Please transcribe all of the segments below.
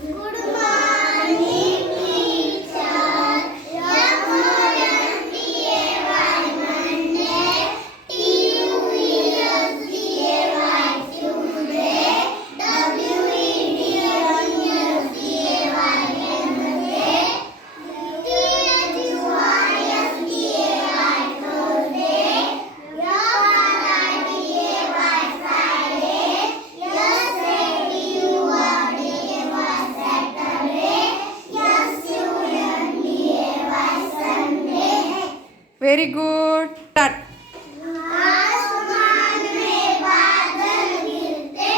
Good morning, teacher. M-O-N-D-A-Y, Monday. T-U-E-S-D-A-Y, Tuesday. W-E-D-N-E-S-D-A-Y, Wednesday. T-H-U-I-S-D-A-Y, Thursday. F-R-I-D-A-Y, Friday. S-A-T-U-R-D-A-Y, Saturday. S-U-N-D-A-Y, Sunday. Very good. Start. आसमान में बादल गिरते,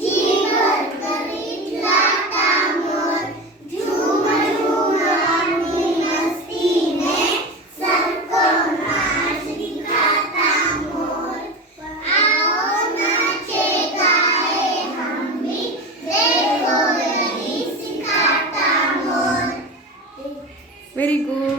जीवन करीब लाता मोर, झूम झूम अपनी मस्ती में, सबको नाच दिखाता मोर। आओ नाचे गाए हम भी, देखो यही सिखाता मोर। Very good.